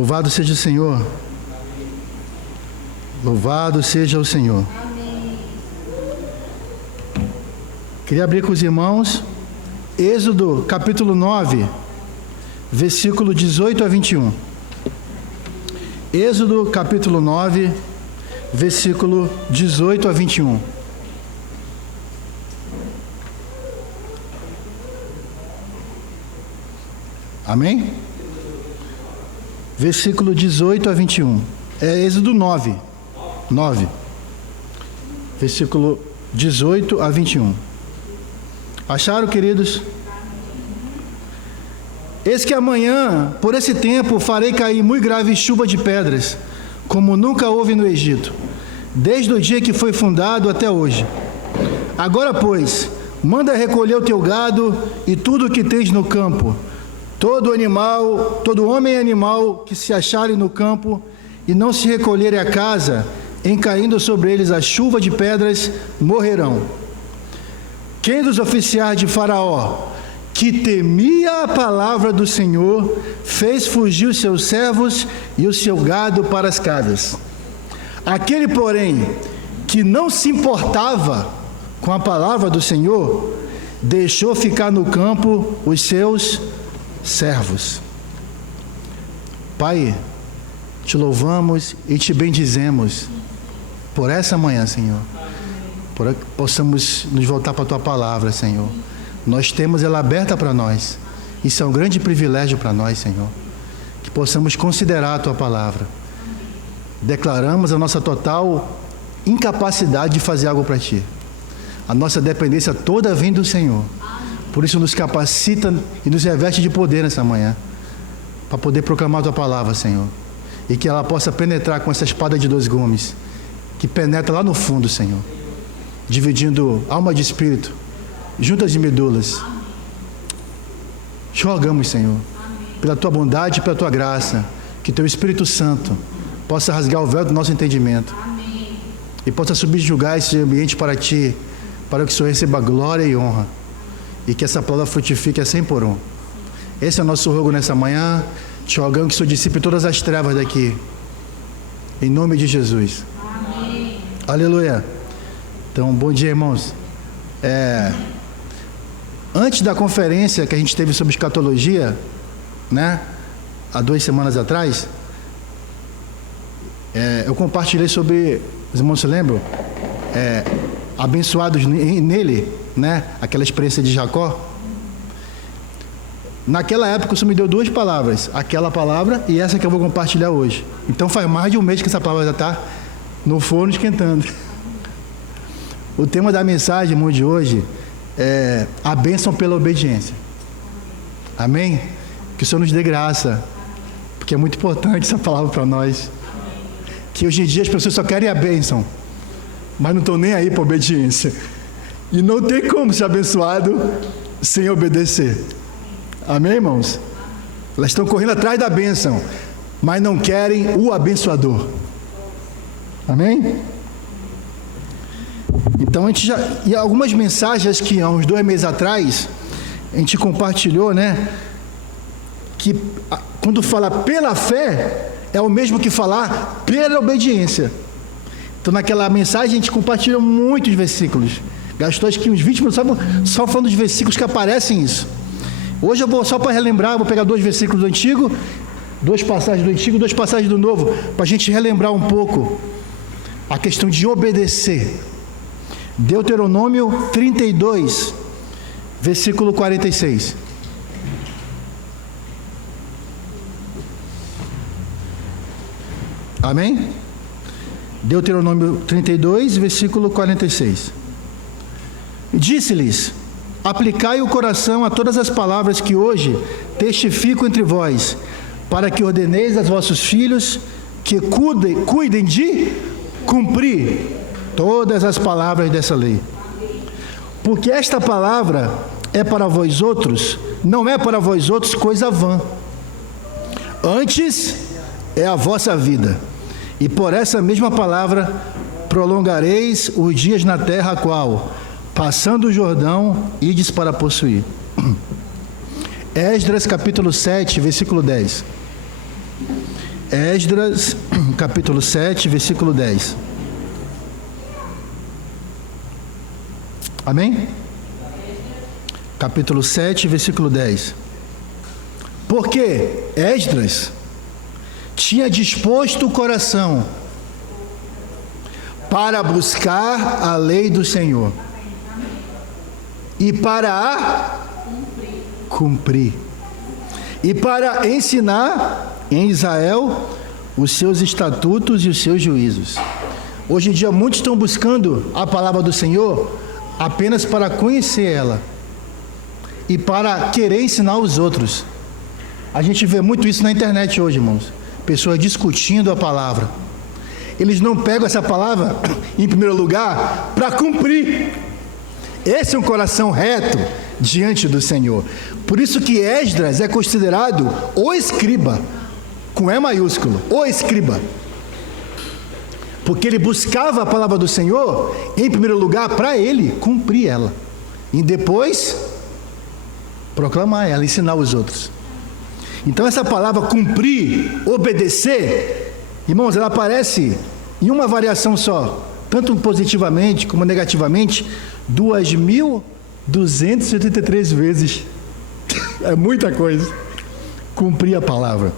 Louvado seja o Senhor. Louvado seja o Senhor. Queria abrir com os irmãos Êxodo capítulo 9, versículo 18 a 21. Êxodo capítulo 9, versículo 18 a 21. Amém? Versículo 18 a 21. É Êxodo 9. Versículo 18 a 21. Acharam, queridos? Eis que amanhã, por esse tempo, farei cair muito grave chuva de pedras, como nunca houve no Egito, desde o dia que foi fundado até hoje. Agora, pois, manda recolher o teu gado e tudo o que tens no campo, todo animal, todo homem e animal que se acharem no campo e não se recolherem a casa, em caindo sobre eles a chuva de pedras, morrerão. Quem dos oficiais de Faraó, que temia a palavra do Senhor, fez fugir os seus servos e o seu gado para as casas. Aquele, porém, que não se importava com a palavra do Senhor, deixou ficar no campo os seus servos. Pai, te louvamos e te bendizemos por essa manhã, Senhor, por que possamos nos voltar para a tua palavra, Senhor. Nós temos ela aberta para nós. Isso é um grande privilégio para nós, Senhor, que possamos considerar a tua palavra. Declaramos a nossa total incapacidade de fazer algo para ti. A nossa dependência toda vem do Senhor. Por isso nos capacita e nos reveste de poder nessa manhã, para poder proclamar a tua palavra, Senhor, e que ela possa penetrar com essa espada de dois gumes, que penetra lá no fundo, Senhor, dividindo alma de espírito, juntas de medulas. Te rogamos, Senhor, pela tua bondade e pela tua graça, que teu Espírito Santo possa rasgar o véu do nosso entendimento e possa subjugar esse ambiente para ti, para que o Senhor receba glória e honra, e que essa palavra frutifique a 100 por 1. Esse é o nosso rogo nessa manhã. Te rogando que o Senhor dissipe todas as trevas daqui, em nome de Jesus. Amém. Aleluia. Então, bom dia, irmãos. Antes da conferência que a gente teve sobre escatologia, né, há 2 semanas atrás, eu compartilhei sobre, os irmãos se lembram? Abençoados nele, né, aquela experiência de Jacó. Naquela época o Senhor me deu 2 palavras, aquela palavra e essa que eu vou compartilhar hoje. Então faz mais de um mês que essa palavra já está no forno esquentando. O tema da mensagem, irmão, de hoje é a bênção pela obediência. Amém? Que o Senhor nos dê graça, porque é muito importante essa palavra para nós. Que hoje em dia as pessoas só querem a bênção, mas não estão nem aí para a obediência. E não tem como ser abençoado sem obedecer. Amém, irmãos? Elas estão correndo atrás da bênção, mas não querem o abençoador. Amém? Então a gente já... E algumas mensagens que há uns 2 meses atrás a gente compartilhou, né? Que quando fala pela fé é o mesmo que falar pela obediência. Então naquela mensagem a gente compartilhou muitos versículos. Gastou acho que uns 20 minutos só falando dos versículos que aparecem isso. Hoje eu vou, só para relembrar, vou pegar 2 versículos do Antigo, 2 passagens do Antigo, 2 passagens do Novo, para a gente relembrar um pouco a questão de obedecer. Deuteronômio 32, versículo 46. Amém? Deuteronômio 32, versículo 46. Disse-lhes: aplicai o coração a todas as palavras que hoje testifico entre vós, para que ordeneis aos vossos filhos que cuidem de cumprir todas as palavras dessa lei. Porque esta palavra é para vós outros, não é para vós outros coisa vã. Antes é a vossa vida, e por essa mesma palavra prolongareis os dias na terra a qual, passando o Jordão, ides para possuir. Esdras capítulo 7, versículo 10. Esdras, capítulo 7, versículo 10. Amém? Capítulo 7, versículo 10. Porque Esdras tinha disposto o coração para buscar a lei do Senhor e para a cumprir, e para ensinar em Israel os seus estatutos e os seus juízos. Hoje em dia muitos estão buscando a palavra do Senhor apenas para conhecer ela e para querer ensinar os outros. A gente vê muito isso na internet hoje, irmãos. Pessoas discutindo a palavra. Eles não pegam essa palavra, em primeiro lugar, para cumprir. Esse é um coração reto diante do Senhor. Por isso que Esdras é considerado o escriba, com E maiúsculo, o escriba. Porque ele buscava a palavra do Senhor, em primeiro lugar, para ele cumprir ela. E depois, proclamar ela, ensinar os outros. Então essa palavra cumprir, obedecer, irmãos, ela aparece em uma variação só, tanto positivamente como negativamente, 2.283 vezes. É muita coisa. Cumprir a palavra.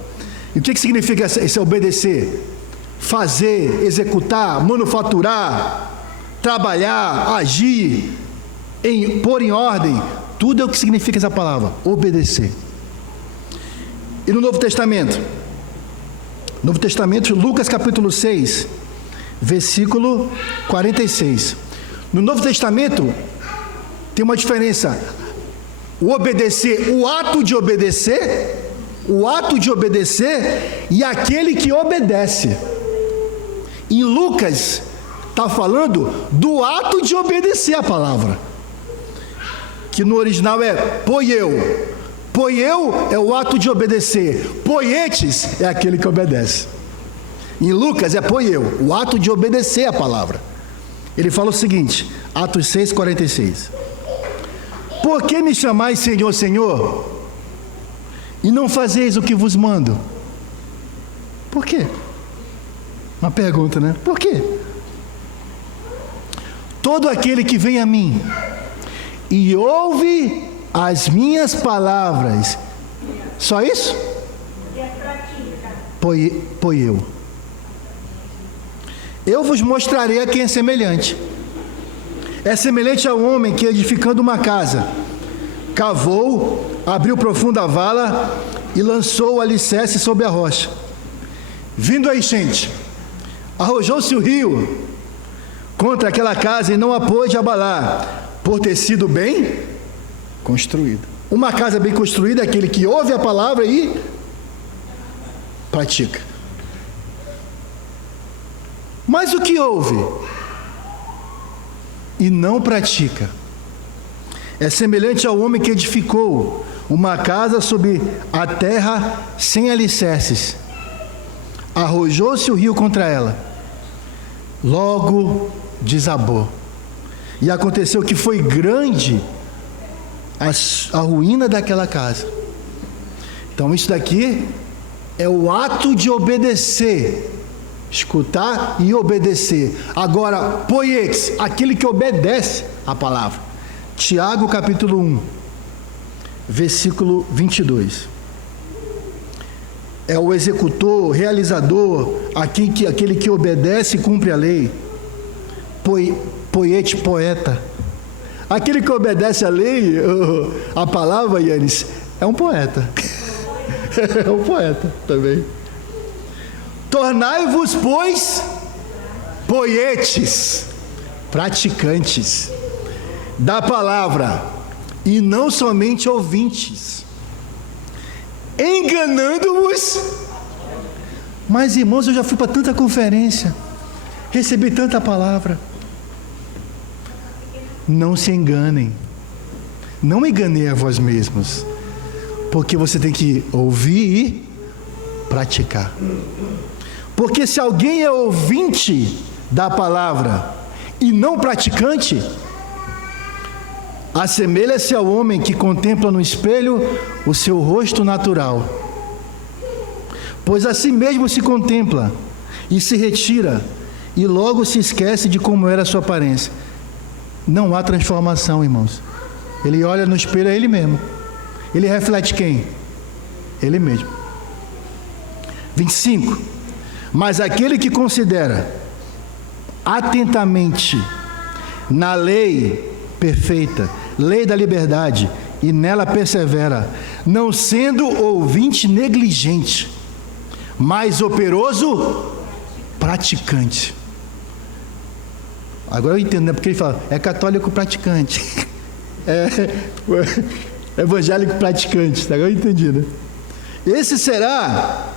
E o que significa esse obedecer? Fazer, executar, manufaturar, trabalhar, agir, pôr em ordem. Tudo é o que significa essa palavra, obedecer. E no Novo Testamento? Novo Testamento, Lucas capítulo 6, versículo 46. No Novo Testamento, tem uma diferença. O obedecer, o ato de obedecer e aquele que obedece. Em Lucas, está falando do ato de obedecer a palavra, que no original é poieu. Poieu é o ato de obedecer. Poietes é aquele que obedece. Em Lucas é poieu, o ato de obedecer a palavra. Ele fala o seguinte, Atos 6:46. Por que me chamais Senhor, Senhor, e não fazeis o que vos mando? Por quê? Uma pergunta, né? Por quê? Todo aquele que vem a mim e ouve as minhas palavras, só isso? Poieu. Eu vos mostrarei a quem é semelhante. É semelhante ao homem que, edificando uma casa, cavou, abriu profunda vala e lançou o alicerce sobre a rocha. Vindo a enchente, arrojou-se o rio contra aquela casa e não a pôde abalar, por ter sido bem construída. Uma casa bem construída é aquele que ouve a palavra e pratica. Mas o que ouve e não pratica é semelhante ao homem que edificou uma casa sobre a terra sem alicerces. Arrojou-se o rio contra ela, logo desabou. E aconteceu que foi grande a ruína daquela casa. Então isso daqui é o ato de obedecer, escutar e obedecer. Agora, poietes, aquele que obedece a palavra. Tiago capítulo 1, versículo 22. É o executor, realizador, aquele que obedece e cumpre a lei. Poete, poeta. Aquele que obedece a lei, a palavra, Yannis, é um poeta. É um poeta também. Tornai-vos, pois, poetes, praticantes da palavra, e não somente ouvintes, enganando-vos. Mas, irmãos, eu já fui para tanta conferência, recebi tanta palavra. Não se enganem, não enganem a vós mesmos, porque você tem que ouvir e praticar. Porque se alguém é ouvinte da palavra e não praticante, assemelha-se ao homem que contempla no espelho o seu rosto natural. pois a si mesmo se contempla e se retira, e logo se esquece de como era a sua aparência. Não há transformação, irmãos. Ele olha no espelho, é ele mesmo. Ele reflete quem? Ele mesmo. 25. Mas aquele que considera atentamente na lei perfeita, lei da liberdade, e nela persevera, não sendo ouvinte negligente, mas operoso praticante. Agora eu entendo, né? Porque ele fala, é católico praticante, é evangélico praticante. Agora eu entendi, né? Esse será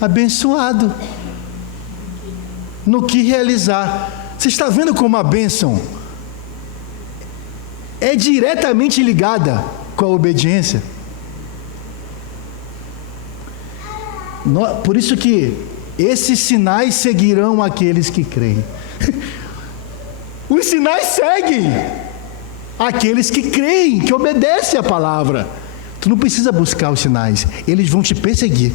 abençoado no que realizar. Você está vendo como a bênção é diretamente ligada com a obediência? Por isso que esses sinais seguirão aqueles que creem. Os sinais seguem aqueles que creem, que obedecem a palavra. Tu não precisa buscar os sinais, eles vão te perseguir,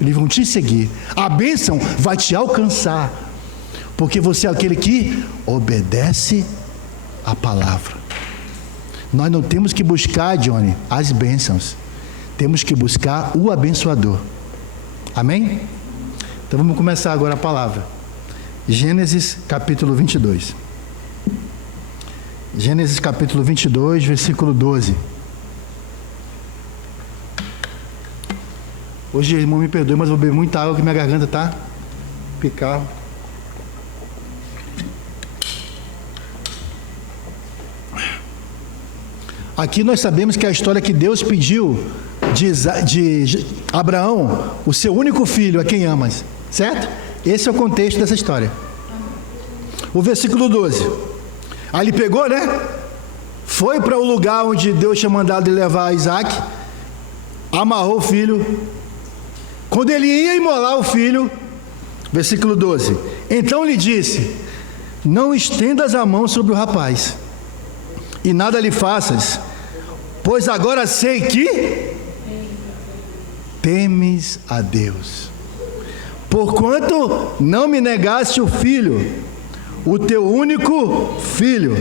eles vão te seguir. A bênção vai te alcançar, porque você é aquele que obedece a palavra. Nós não temos que buscar, Johnny, as bênçãos, temos que buscar o abençoador. Amém? Então vamos começar agora a palavra. Gênesis capítulo 22. Gênesis capítulo 22, versículo 12. Hoje, irmão, me perdoe, mas vou beber muita água que minha garganta está picar. Aqui nós sabemos que a história que Deus pediu de Abraão, o seu único filho, a quem amas, certo? Esse é o contexto dessa história. O versículo 12. Aí ele pegou, né? Foi para o lugar onde Deus tinha mandado ele levar Isaac, amarrou o filho. Quando ele ia imolar o filho, versículo 12, então lhe disse: não estendas a mão sobre o rapaz, e nada lhe faças, pois agora sei que temes a Deus, porquanto não me negaste o filho, o teu único filho.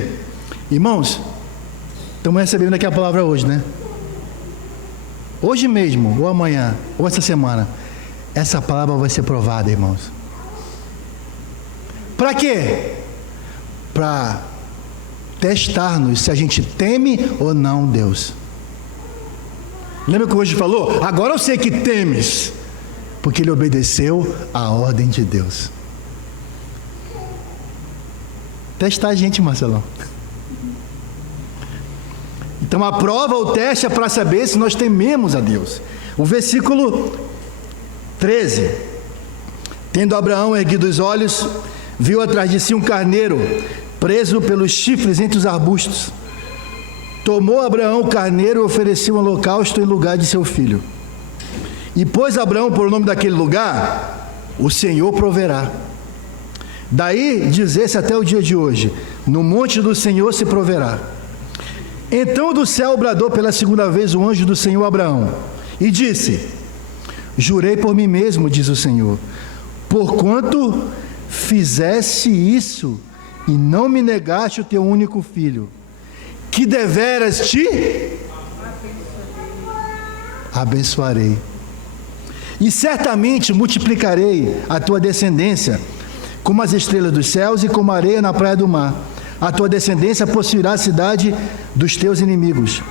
Irmãos, estamos recebendo aqui a palavra hoje, né? Hoje mesmo, ou amanhã, ou essa semana, essa palavra vai ser provada, irmãos. Para quê? Para testar-nos se a gente teme ou não Deus. Lembra que hoje falou? Agora eu sei que temes, porque ele obedeceu a ordem de Deus. Testar a gente, Marcelão. Então a prova, o teste é para saber se nós tememos a Deus. O versículo 13. Tendo Abraão erguido os olhos, viu atrás de si um carneiro preso pelos chifres entre os arbustos. Tomou Abraão o carneiro e ofereceu um holocausto em lugar de seu filho. E pôs Abraão por nome daquele lugar: o Senhor proverá. Daí dizer-se até o dia de hoje: no monte do Senhor se proverá. Então do céu bradou pela segunda vez o anjo do Senhor a Abraão, e disse: jurei por mim mesmo, diz o Senhor, porquanto fizeste isso e não me negaste o teu único filho, que deveras te abençoarei, e certamente multiplicarei a tua descendência como as estrelas dos céus e como a areia na praia do mar. A tua descendência possuirá a cidade dos teus inimigos.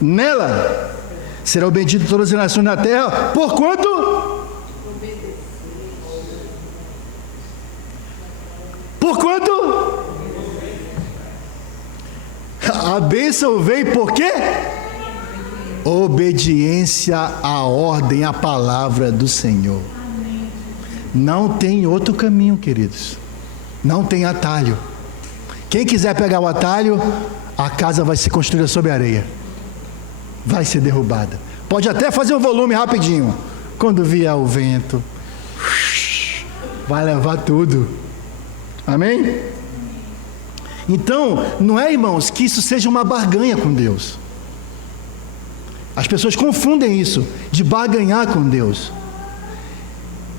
Nela serão benditas todas as nações da terra, porquanto a bênção vem por quê? Obediência à ordem, à palavra do Senhor. Não tem outro caminho, queridos. Não tem atalho. Quem quiser pegar o atalho, a casa vai ser construída sobre areia, vai ser derrubada. Pode até fazer um volume rapidinho, quando vier o vento, vai levar tudo. Amém? Então, não é, irmãos, que isso seja uma barganha com Deus. As pessoas confundem isso de barganhar com Deus.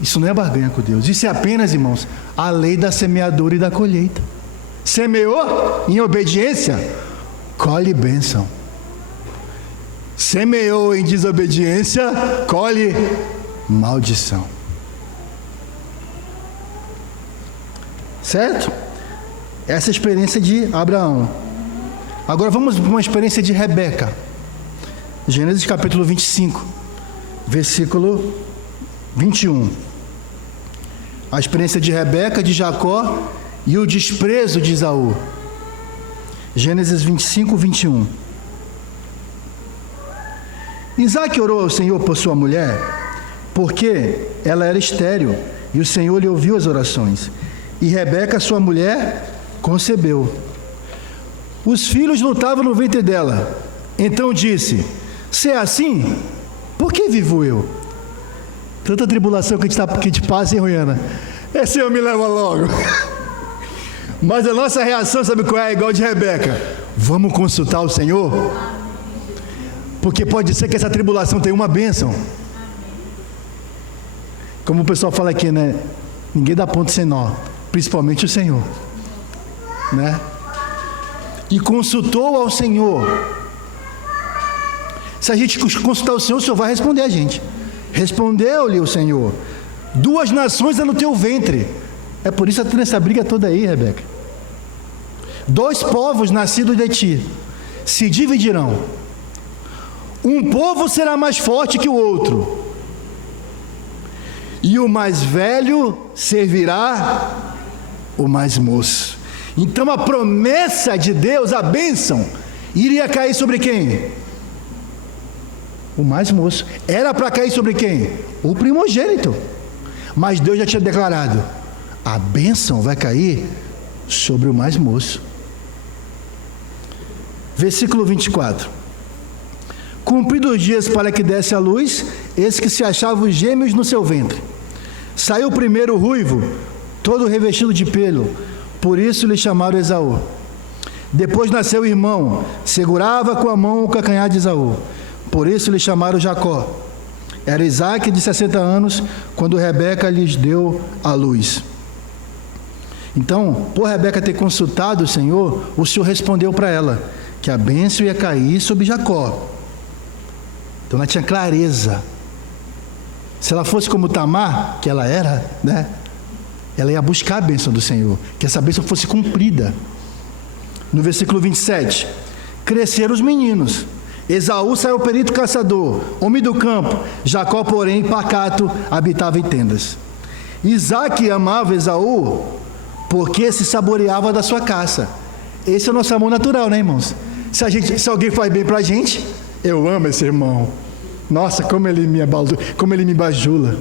Isso não é barganha com Deus. Isso é apenas, irmãos, a lei da semeadura e da colheita. Semeou em obediência, colhe bênção. Semeou em desobediência, colhe maldição. Certo? Essa é a experiência de Abraão. Agora vamos para uma experiência de Rebeca. Gênesis capítulo 25, versículo 21. A experiência de Rebeca, de Jacó e o desprezo de Esaú. Gênesis 25, 21. Isaque orou ao Senhor por sua mulher, porque ela era estéril, e o Senhor lhe ouviu as orações. E Rebeca, sua mulher, concebeu. Os filhos lutavam no ventre dela. Então disse: se é assim, por que vivo eu? Tanta tribulação que a gente passa, hein, Ruiana? Esse Senhor me leva logo. Mas a nossa reação, sabe qual é? Igual de Rebeca: vamos consultar o Senhor? Porque pode ser que essa tribulação tenha uma bênção. Como o pessoal fala aqui, né? Ninguém dá ponto sem nó, principalmente o Senhor, né? E consultou ao Senhor. Se a gente consultar o Senhor vai responder a gente. Respondeu-lhe o Senhor: 2 nações é no teu ventre. É por isso que essa briga toda aí, Rebeca. 2 povos nascidos de ti se dividirão. Um povo será mais forte que o outro, e o mais velho servirá o mais moço. Então a promessa de Deus, a bênção, iria cair sobre quem? O mais moço. Era para cair sobre quem? O primogênito. Mas Deus já tinha declarado: a bênção vai cair sobre o mais moço. Versículo 24. Cumpridos os dias para que desse a luz, eis que se achavam os gêmeos no seu ventre. Saiu primeiro o ruivo, todo revestido de pelo, por isso lhe chamaram Esaú. Depois nasceu o irmão, segurava com a mão o calcanhar de Esaú, por isso lhe chamaram Jacó. Era Isaque de 60 anos, quando Rebeca lhes deu a luz. Então, por Rebeca ter consultado o Senhor respondeu para ela que a bênção ia cair sobre Jacó. Então ela tinha clareza. Se ela fosse como Tamar, que ela era, né? Ela ia buscar a bênção do Senhor, que essa bênção fosse cumprida. No versículo 27, cresceram os meninos. Esaú saiu perito caçador, homem do campo. Jacó, porém, pacato, habitava em tendas. Isaque amava Esaú, porque se saboreava da sua caça. Esse é o nosso amor natural, né, irmãos? Se alguém faz bem pra gente, eu amo esse irmão. Nossa, como ele me bajula.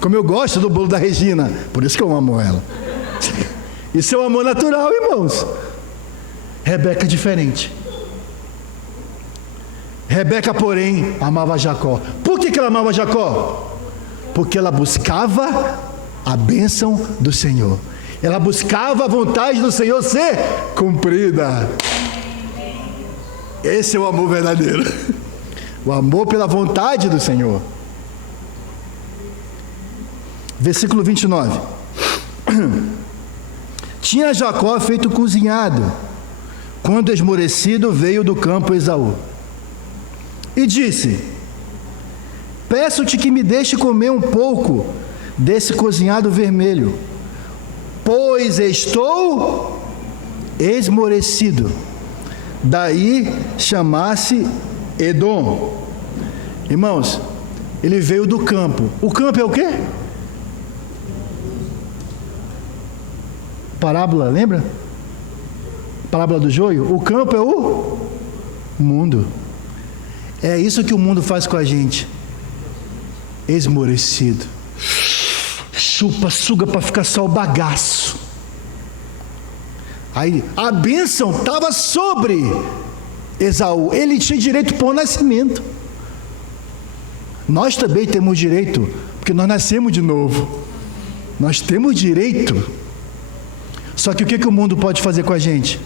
Como eu gosto do bolo da Regina. Por isso que eu amo ela. Isso é o amor natural, irmãos. Rebeca é diferente. Rebeca, porém, amava Jacó. Por que ela amava Jacó? Porque ela buscava a bênção do Senhor. Ela buscava a vontade do Senhor ser cumprida. Esse é o amor verdadeiro. O amor pela vontade do Senhor. Versículo 29. Tinha Jacó feito cozinhado, quando esmorecido veio do campo Esaú. E disse: peço-te que me deixe comer um pouco desse cozinhado vermelho, pois estou esmorecido. Daí chamasse Edom. Irmãos, ele veio do campo. O campo é o quê? Parábola, lembra? Parábola do joio. O campo é o mundo. É isso que o mundo faz com a gente. Esmorecido. Chupa, suga para ficar só o bagaço. Aí a bênção estava sobre Esaú. Ele tinha direito por nascimento. Nós também temos direito, porque nós nascemos de novo. Nós temos direito. Só que o que o mundo pode fazer com a gente?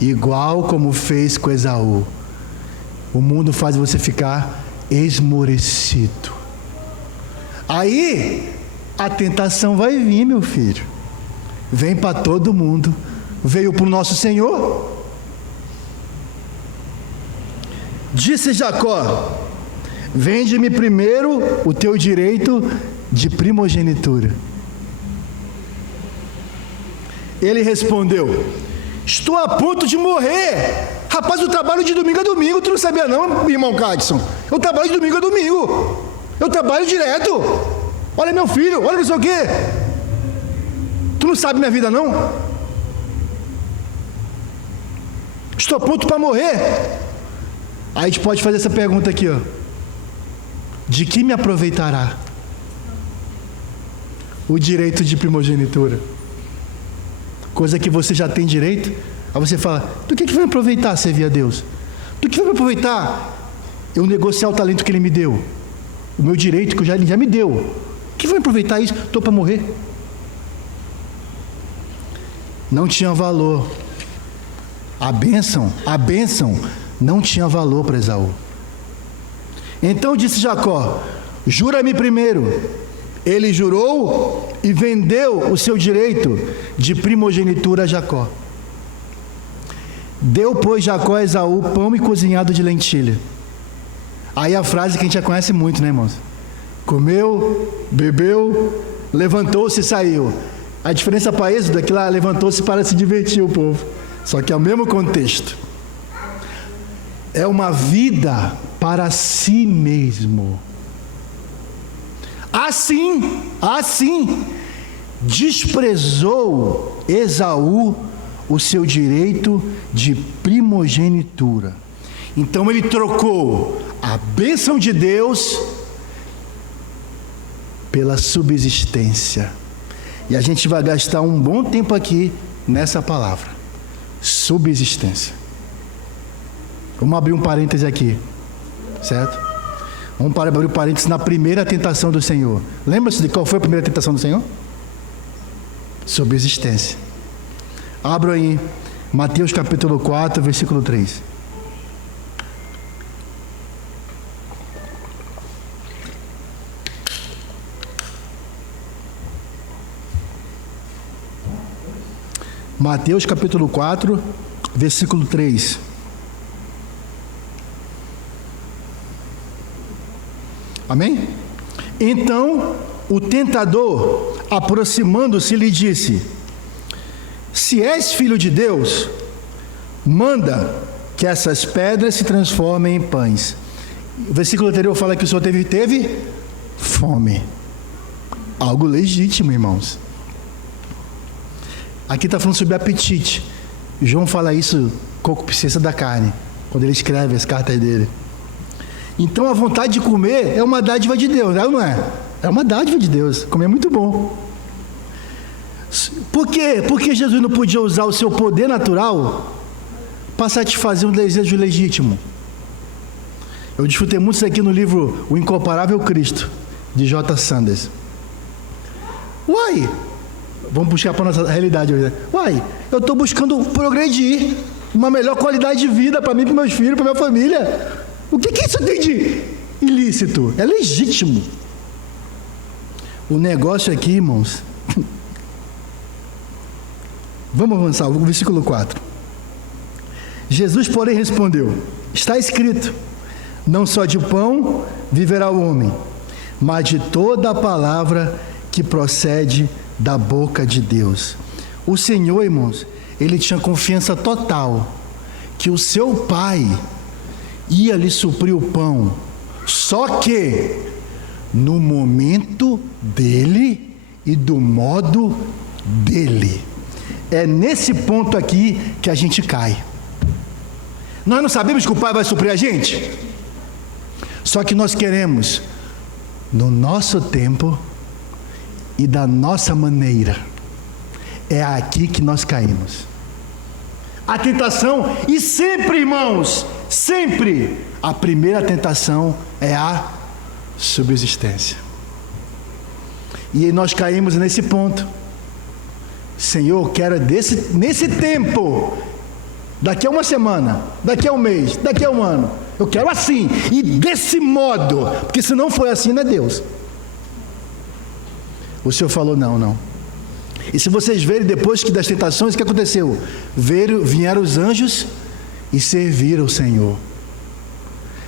Igual como fez com Esaú. O mundo faz você ficar esmorecido. Aí a tentação vai vir, meu filho. Vem para todo mundo. Veio para o nosso Senhor. Disse Jacó: vende-me primeiro o teu direito de primogenitura. Ele respondeu: estou a ponto de morrer. Rapaz, eu trabalho de domingo a domingo. Tu não sabia não, irmão Cadson? Eu trabalho de domingo a domingo. Eu trabalho direto. Olha meu filho, olha não sei o quê. Tu não sabe minha vida não? Estou pronto para morrer. Aí a gente pode fazer essa pergunta aqui, ó. De que me aproveitará o direito de primogenitura? Coisa que você já tem direito. Aí você fala: do que vai me aproveitar servir a Deus? Do que vai me aproveitar eu negociar o talento que Ele me deu? O meu direito que Ele já me deu. O que vai me aproveitar isso? Estou para morrer. Não tinha valor. A bênção não tinha valor para Esaú. Então disse Jacó: jura-me primeiro. Ele jurou e vendeu o seu direito de primogenitura a Jacó. Deu, pois, Jacó a Esaú pão e cozinhado de lentilha. Aí a frase que a gente já conhece muito, né, irmãos? Comeu, bebeu, levantou-se e saiu. A diferença para Êxodo é que lá levantou-se para se divertir o povo. Só que é o mesmo contexto. É uma vida para si mesmo. Assim, desprezou Esaú o seu direito de primogenitura. Então ele trocou a bênção de Deus pela subsistência. E a gente vai gastar um bom tempo aqui nessa palavra: subsistência. Vamos abrir um parêntese aqui, certo? Vamos abrir um parêntese na primeira tentação do Senhor. Lembra-se de qual foi a primeira tentação do Senhor? Subsistência. Abra aí Mateus capítulo 4, versículo 3. Mateus capítulo 4, versículo 3. Amém? Então o tentador, aproximando-se, lhe disse: se és filho de Deus, manda que essas pedras se transformem em pães. O versículo anterior fala que o Senhor teve fome. Algo legítimo, irmãos. Aqui está falando sobre apetite. João fala isso, concupiscência da carne, quando ele escreve as cartas dele. Então a vontade de comer é uma dádiva de Deus, não é? É uma dádiva de Deus. Comer é muito bom. Por quê? Porque Jesus não podia usar o seu poder natural para satisfazer um desejo legítimo. Eu discutei muito isso aqui no livro O Incomparável Cristo, de J. Sanders. Uai, vamos buscar para a nossa realidade hoje, né? Uai, eu estou buscando progredir, uma melhor qualidade de vida para mim, para meus filhos, para minha família. O que isso tem de ilícito? É legítimo. O negócio aqui, irmãos... Vamos avançar, o versículo 4. Jesus, porém, respondeu: está escrito, não só de pão viverá o homem, mas de toda a palavra que procede da boca de Deus. O Senhor, irmãos, ele tinha confiança total que o seu Pai ia lhe suprir o pão, só que no momento dele e do modo dele. É nesse ponto aqui que a gente cai. Nós não sabemos que o Pai vai suprir a gente, só que nós queremos no nosso tempo e da nossa maneira. É aqui que nós caímos. A tentação, e sempre, irmãos, sempre a primeira tentação é a subsistência. E nós caímos nesse ponto. Senhor, quero nesse tempo, daqui a uma semana, daqui a um mês, daqui a um ano, eu quero assim, e desse modo, porque se não for assim, não é Deus. O Senhor falou, não. E se vocês verem, depois das tentações, o que aconteceu? Vieram os anjos e serviram o Senhor.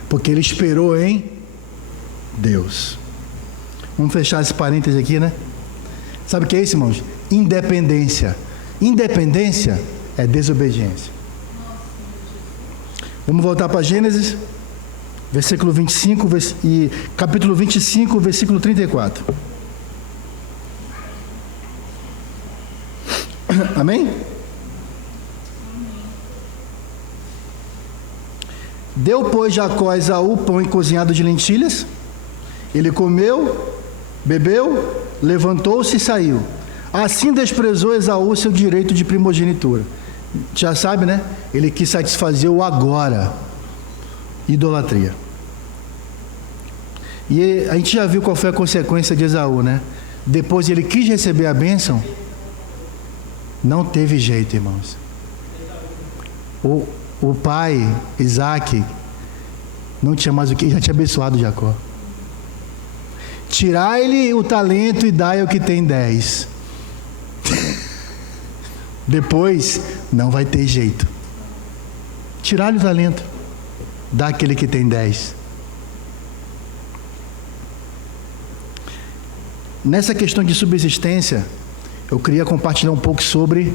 Porque ele esperou em Deus. Vamos fechar esse parênteses aqui, né? Sabe o que é isso, irmãos? Independência. Independência é desobediência. Vamos voltar para Gênesis, versículo 25, e capítulo 25, versículo 34. Amém? Deu, pois, Jacó a Esaú pão cozinhado de lentilhas. Ele comeu, bebeu, levantou-se e saiu. Assim desprezou Esaú seu direito de primogenitura. Já sabe, né? Ele quis satisfazer o agora. Idolatria. E a gente já viu qual foi a consequência de Esaú, né? Depois ele quis receber a bênção. Não teve jeito, irmãos. O pai, Isaac, não tinha mais o que, já tinha abençoado Jacó. Tirai-lhe o talento e dai ao que tem 10. Depois, não vai ter jeito. Tirar-lhe o talento, dá aquele que tem 10. Nessa questão de subsistência, eu queria compartilhar um pouco sobre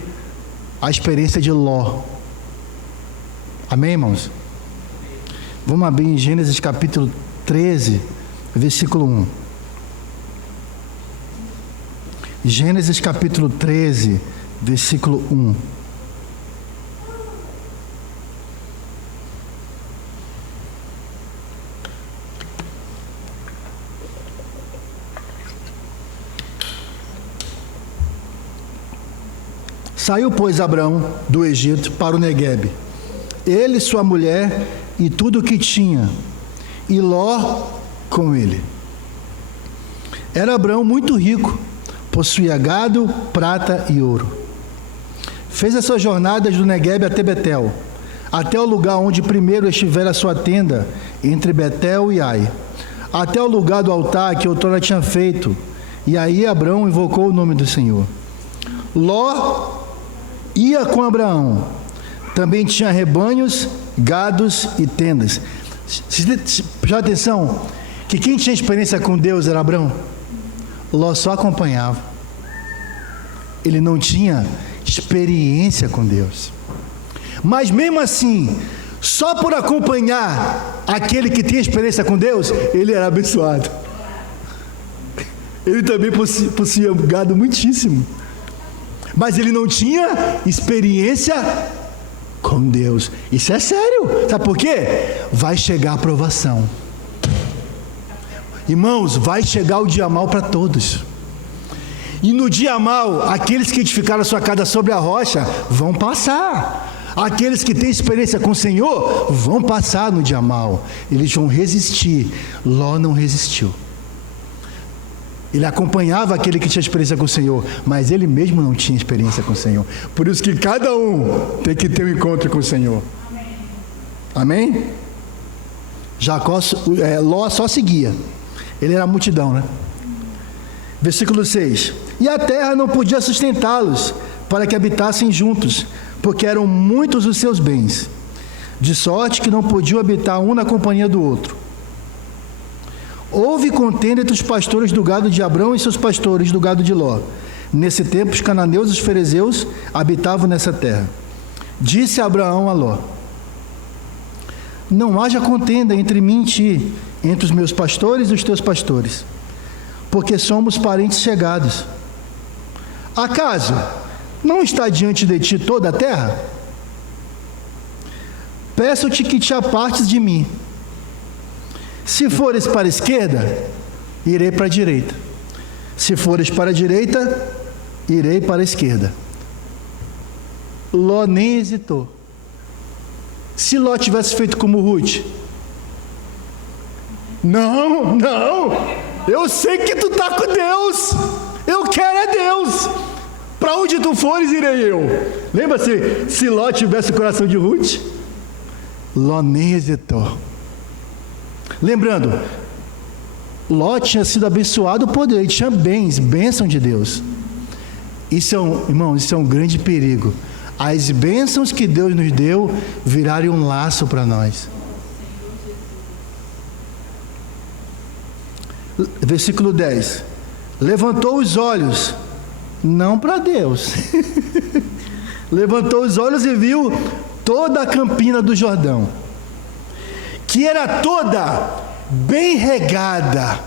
a experiência de Ló. Amém, irmãos? Vamos abrir em Gênesis capítulo 13, versículo 1. Gênesis capítulo 13, versículo 1. Saiu, pois, Abrão do Egito para o Neguebe, ele, sua mulher e tudo o que tinha, e Ló com ele. Era Abrão muito rico, possuía gado, prata e ouro. Fez as suas jornadas do Neguebe até Betel, até o lugar onde primeiro estivera a sua tenda, entre Betel e Ai, até o lugar do altar que outrora tinha feito, e aí Abrão invocou o nome do Senhor. Ló ia com Abraão, também tinha rebanhos, gados e tendas. Presta atenção, que quem tinha experiência com Deus era Abraão. Ló só acompanhava. Ele não tinha experiência com Deus. Mas mesmo assim, só por acompanhar aquele que tinha experiência com Deus, ele era abençoado. Ele também possuía gado muitíssimo. Mas ele não tinha experiência com Deus. Isso é sério. Sabe por quê? Vai chegar a provação. Irmãos, vai chegar o dia mau para todos. E no dia mau, aqueles que edificaram a sua casa sobre a rocha vão passar. Aqueles que têm experiência com o Senhor vão passar no dia mau. Eles vão resistir. Ló não resistiu. Ele acompanhava aquele que tinha experiência com o Senhor, mas ele mesmo não tinha experiência com o Senhor. Por isso que cada um tem que ter um encontro com o Senhor. Amém? Ló só seguia. Ele era a multidão, né? Versículo 6. E a terra não podia sustentá-los para que habitassem juntos, porque eram muitos os seus bens, de sorte que não podiam habitar um na companhia do outro. Houve contenda entre os pastores do gado de Abrão e seus pastores do gado de Ló. Nesse tempo, os cananeus e os ferezeus habitavam nessa terra. Disse Abraão a Ló: não haja contenda entre mim e ti, entre os meus pastores e os teus pastores, porque somos parentes chegados. Acaso não está diante de ti toda a terra? Peço-te que te apartes de mim. Se fores para a esquerda, irei para a direita. Se fores para a direita, irei para a esquerda. Ló nem hesitou. Se Ló tivesse feito como Ruth: não, eu sei que tu está com Deus, eu quero é Deus, para onde tu fores, irei eu. Lembra-se, se Ló tivesse o coração de Ruth? Ló nem hesitou. Lembrando, Ló tinha sido abençoado por Deus, ele tinha bênção de Deus. Irmão, isso é um grande perigo. As bênçãos que Deus nos deu virarem um laço para nós. Versículo 10. Levantou os olhos, não para Deus. Levantou os olhos e viu toda a campina do Jordão, que era toda bem regada.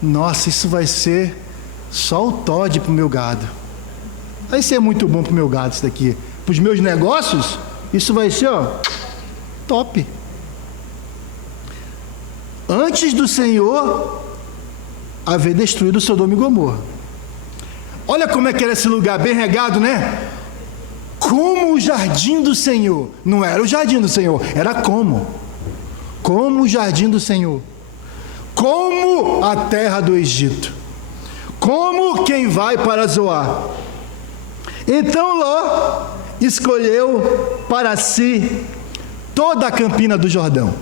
Nossa, isso vai ser só o Todd para o meu gado. Vai ser muito bom para o meu gado isso daqui. Para os meus negócios, isso vai ser, top. Antes do Senhor haver destruído Sodoma e Gomorra. Olha como é que era esse lugar, bem regado, né? Como o jardim do Senhor. Não era o jardim do Senhor, era como o jardim do Senhor, como a terra do Egito, como quem vai para Zoar. Então Ló escolheu para si toda a campina do Jordão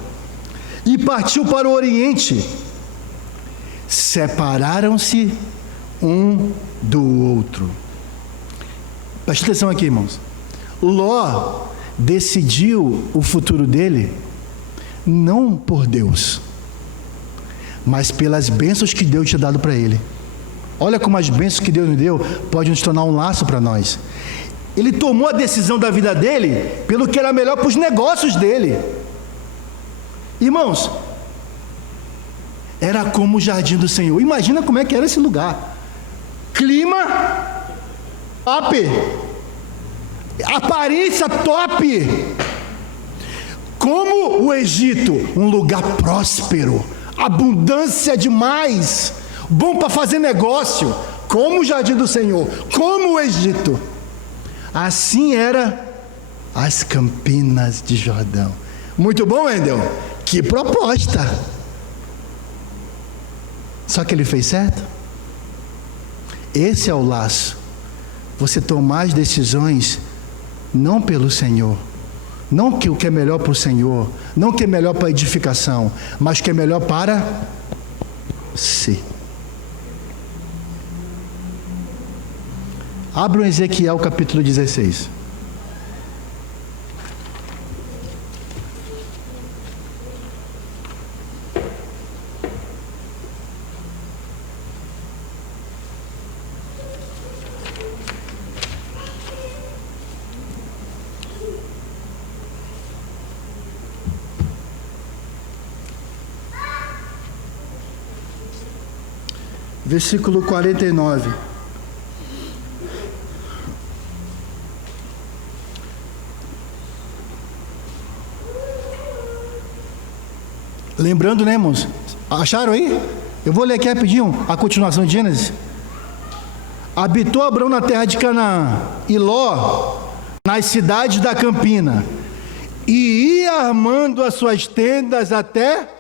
e partiu para o oriente. Separaram-se um do outro. Preste atenção aqui, irmãos. Ló decidiu o futuro dele não por Deus, mas pelas bênçãos que Deus tinha dado para ele. Olha como as bênçãos que Deus nos deu podem nos tornar um laço para nós. Ele tomou a decisão da vida dele pelo que era melhor para os negócios dele. Irmãos, era como o jardim do Senhor. Imagina como é que era esse lugar. Clima top, aparência top, como o Egito, um lugar próspero, abundância demais, bom para fazer negócio, como o jardim do Senhor, como o Egito. Assim era as campinas de Jordão. Muito bom, Wendel? Que proposta! Só que ele fez certo? Esse é o laço. Você tomar as decisões não pelo Senhor, não que o que é melhor para o Senhor, não o que é melhor para a edificação, mas o que é melhor para si. Abra o Ezequiel capítulo 16. Versículo 49. Lembrando, né, irmãos? Acharam aí? Eu vou ler aqui rapidinho a continuação de Gênesis. Habitou Abrão na terra de Canaã, e Ló nas cidades da campina, e ia armando as suas tendas até...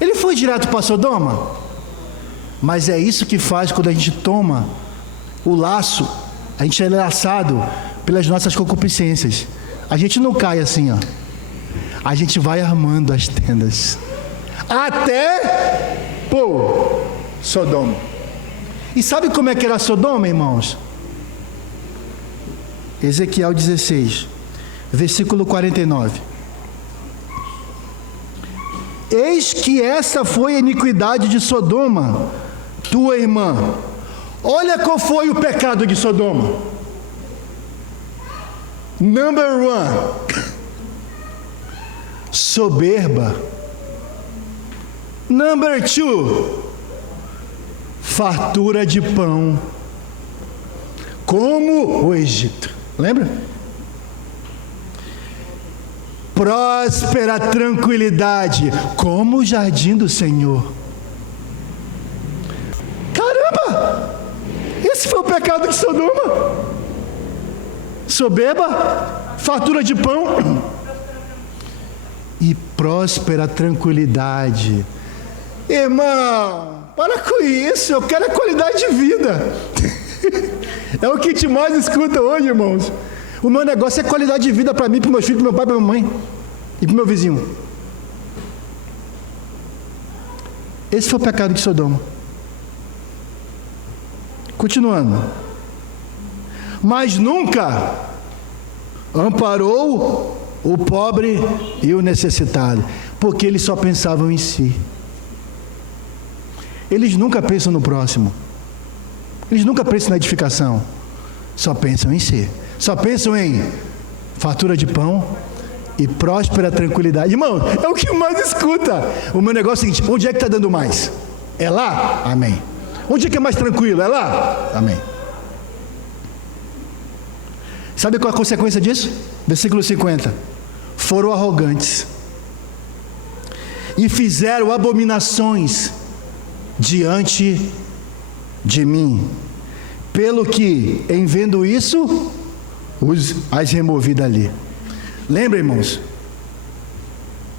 Ele foi direto para Sodoma? Mas é isso que faz quando a gente toma o laço, a gente é laçado pelas nossas concupiscências. A gente não cai assim, a gente vai armando as tendas até Sodoma. E sabe como é que era Sodoma, irmãos? Ezequiel 16, versículo 49. Eis que essa foi a iniquidade de Sodoma, tua irmã. Olha qual foi o pecado de Sodoma. Number 1, soberba. Number 2, fartura de pão, como o Egito. Lembra? Próspera tranquilidade, como o jardim do Senhor. Caramba! Esse foi o pecado de Sodoma. Soberba, fartura de pão e próspera tranquilidade. Irmão, para com isso, eu quero a qualidade de vida. É o que a gente mais escuta hoje, irmãos. O meu negócio é qualidade de vida para mim, para meus filhos, para meu pai, para minha mãe e para meu vizinho. Esse foi o pecado de Sodoma. Continuando. Mas nunca amparou o pobre e o necessitado, porque eles só pensavam em si. Eles nunca pensam no próximo. Eles nunca pensam na edificação. Só pensam em si. Só pensam em fartura de pão e próspera tranquilidade. Irmão, é o que mais escuta. O meu negócio é o seguinte: onde é que está dando mais? É lá? Amém. Onde é que é mais tranquilo? É lá? Amém. Sabe qual é a consequência disso? Versículo 50. Foram arrogantes e fizeram abominações diante de mim, pelo que, em vendo isso, as removi dali. Lembra, irmãos?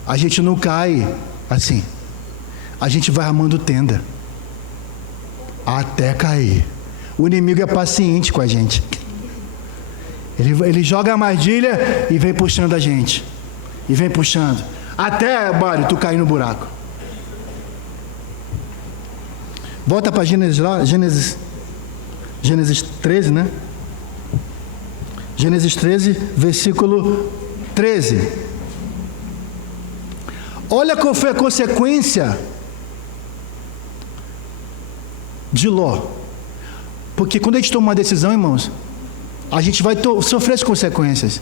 A gente não cai assim. A gente vai armando tenda até cair. O inimigo é paciente com a gente. Ele joga a armadilha e vem puxando a gente. E vem puxando. Até, Mário, tu cair no buraco. Volta para Gênesis lá, Gênesis 13, né? Gênesis 13, versículo 13. Olha qual foi a consequência de Ló. Porque quando a gente toma uma decisão, irmãos, a gente vai sofrer as consequências.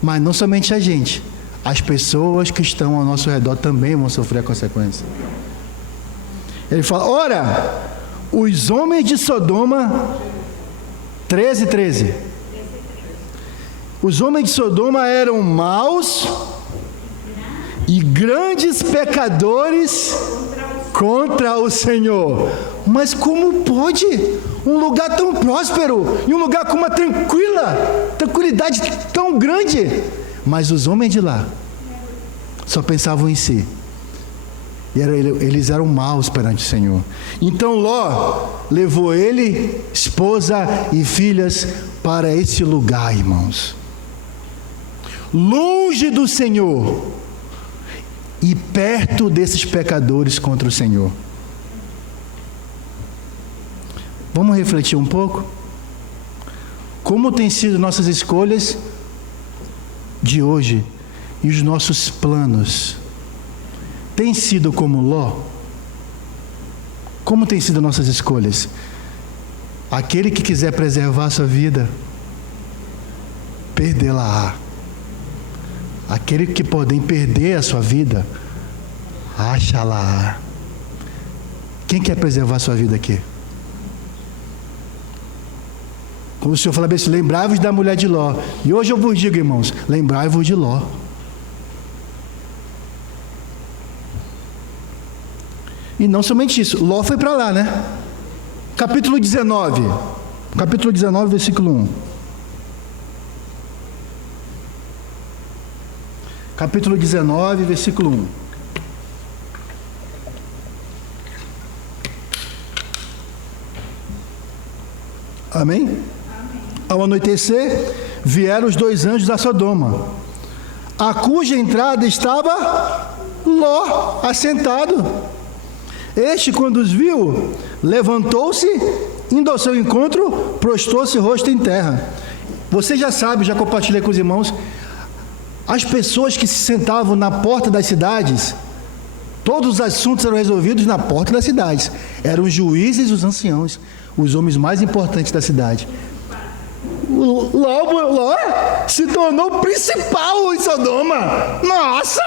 Mas não somente a gente, as pessoas que estão ao nosso redor também vão sofrer a consequência. Ele fala: ora, os homens de Sodoma, 13. Os homens de Sodoma eram maus e grandes pecadores contra o Senhor. Mas como pode um lugar tão próspero e um lugar com uma tranquilidade tão grande? Mas os homens de lá só pensavam em si. E eles eram maus perante o Senhor. Então Ló levou ele, esposa e filhas para esse lugar, irmãos, longe do Senhor e perto desses pecadores contra o Senhor. Vamos refletir um pouco? Como têm sido nossas escolhas de hoje e os nossos planos? Tem sido como Ló? Como tem sido nossas escolhas? Aquele que quiser preservar a sua vida, perdê-la-á. Aquele que podem perder a sua vida, acha-la-á. Quem quer preservar a sua vida aqui? Como o Senhor falava assim: lembrai-vos da mulher de Ló. E hoje eu vos digo, irmãos, lembrai-vos de Ló. E não somente isso, Ló foi para lá, né? Capítulo 19, versículo 1. Capítulo 19, versículo 1. Amém? Ao anoitecer, vieram os 2 anjos a Sodoma, a cuja entrada estava Ló assentado. Este, quando os viu, levantou-se, indo ao seu encontro, prostrou-se rosto em terra. Você já sabe, já compartilhei com os irmãos, as pessoas que se sentavam na porta das cidades, todos os assuntos eram resolvidos na porta das cidades. Eram os juízes e os anciãos, os homens mais importantes da cidade. Ló se tornou principal em Sodoma. Nossa!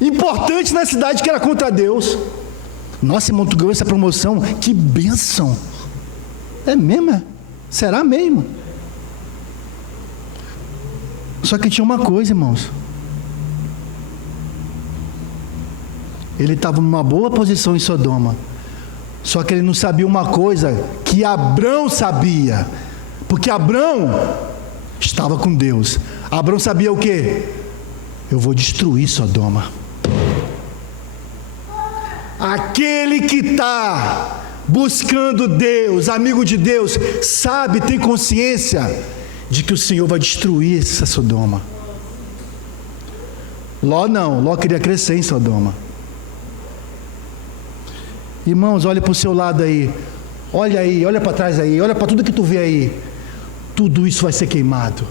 Importante na cidade que era contra Deus. Nossa, irmão, tu ganhou essa promoção, que bênção. É mesmo? Será mesmo? Só que tinha uma coisa, irmãos. Ele estava numa boa posição em Sodoma. Só que ele não sabia uma coisa que Abrão sabia. Porque Abrão estava com Deus. Abrão sabia o quê? Eu vou destruir Sodoma. Aquele que está buscando Deus, amigo de Deus, sabe, tem consciência de que o Senhor vai destruir essa Sodoma. Ló não, Ló queria crescer em Sodoma. Irmãos, olha para o seu lado aí. Olha aí, olha para trás aí, olha para tudo que tu vê aí. Tudo isso vai ser queimado.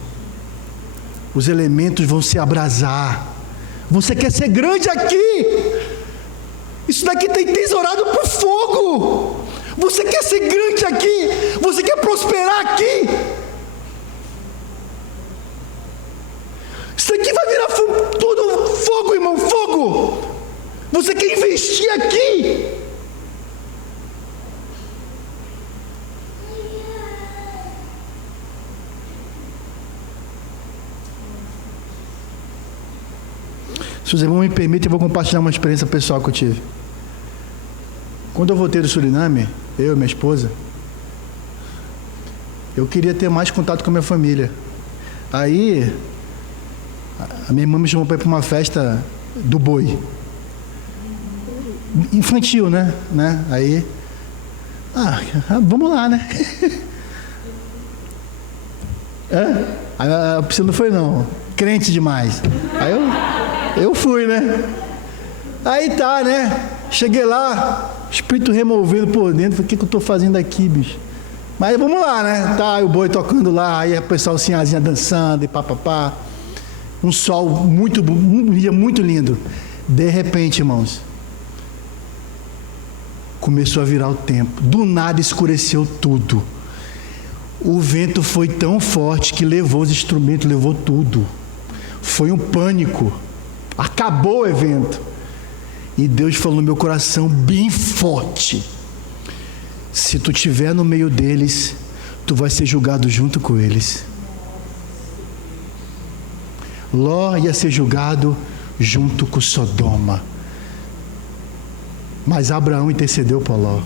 Os elementos vão se abrasar. Você quer ser grande aqui? Isso daqui tem tesourado por fogo. Você quer ser grande aqui? Você quer prosperar aqui? Isso aqui vai virar tudo fogo, irmão, fogo. Você quer investir aqui? Se os irmãos me permitem, eu vou compartilhar uma experiência pessoal que eu tive. Quando eu voltei do Suriname, eu e minha esposa, eu queria ter mais contato com a minha família. Aí, a minha irmã me chamou para ir para uma festa do boi. Infantil, né? Aí, vamos lá, né? Aí a piscina não foi não, crente demais. Aí eu fui, né? Aí tá, né? Cheguei lá, espírito removendo por dentro. Falei, o que eu estou fazendo aqui, bicho? Mas vamos lá, né? Tá, o boi tocando lá, aí o pessoal sinhazinha dançando e papapá. Um sol um dia muito lindo. De repente, irmãos, começou a virar o tempo. Do nada escureceu tudo. O vento foi tão forte que levou os instrumentos, levou tudo. Foi um pânico. Acabou o evento. E Deus falou no meu coração bem forte: se tu estiver no meio deles, tu vai ser julgado junto com eles. Ló ia ser julgado junto com Sodoma. Mas Abraão intercedeu por Ló.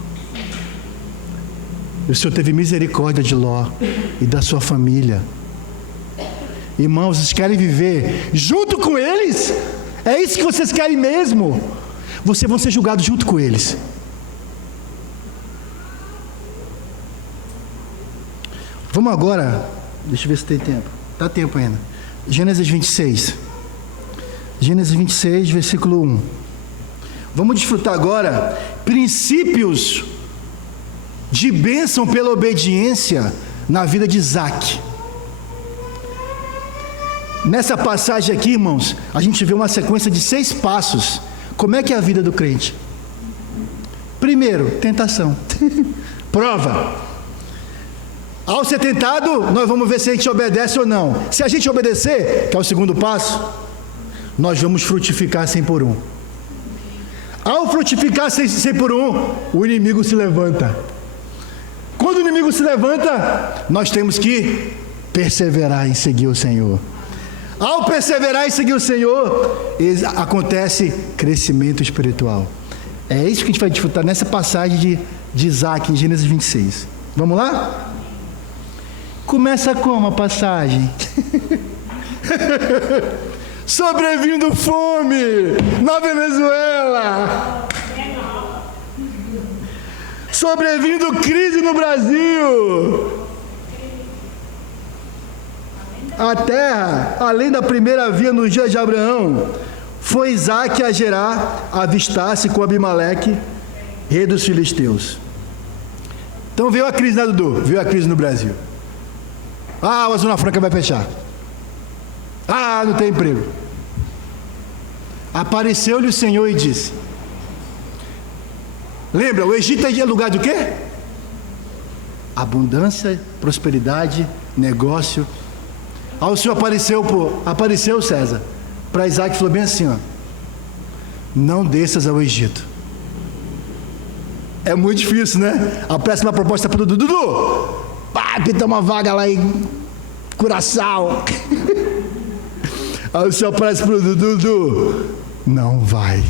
E o Senhor teve misericórdia de Ló e da sua família. Irmãos, vocês querem viver junto com eles? É isso que vocês querem mesmo? Vocês vão ser julgados junto com eles. Vamos agora, deixa eu ver se tem tempo. Dá tempo ainda. Gênesis 26. Gênesis 26, versículo 1. Vamos desfrutar agora princípios de bênção pela obediência na vida de Isaac. Nessa passagem aqui, irmãos, a gente vê uma sequência de 6 passos. Como é que é a vida do crente? Primeiro, tentação. Prova. Ao ser tentado, nós vamos ver se a gente obedece ou não. Se a gente obedecer, que é o segundo passo, nós vamos frutificar 100 por 1. Ao frutificar 100 por 1, o inimigo se levanta. Quando o inimigo se levanta, nós temos que perseverar em seguir o Senhor. Ao perseverar em seguir o Senhor, acontece crescimento espiritual. É isso que a gente vai disfrutar nessa passagem de Isaac, em Gênesis 26. Vamos lá? Começa como a passagem? Sobrevindo fome na Venezuela. Sobrevindo crise no Brasil. A terra, além da primeira via no dia de Abraão, foi Isaac a Gerar, avistar-se com Abimeleque, rei dos filisteus. Então veio a crise, né, Dudu? Veio a crise no Brasil. A Zona Franca vai fechar. Não tem emprego. Apareceu-lhe o Senhor e disse: lembra, o Egito é lugar de quê? Abundância, prosperidade, negócio. Aí o Senhor apareceu César para Isaac e falou bem assim: não desças ao Egito. É muito difícil, né? A próxima proposta para o Dudu: pinta uma vaga lá em Curaçao. Aí o Senhor aparece para o Dudu: não vai.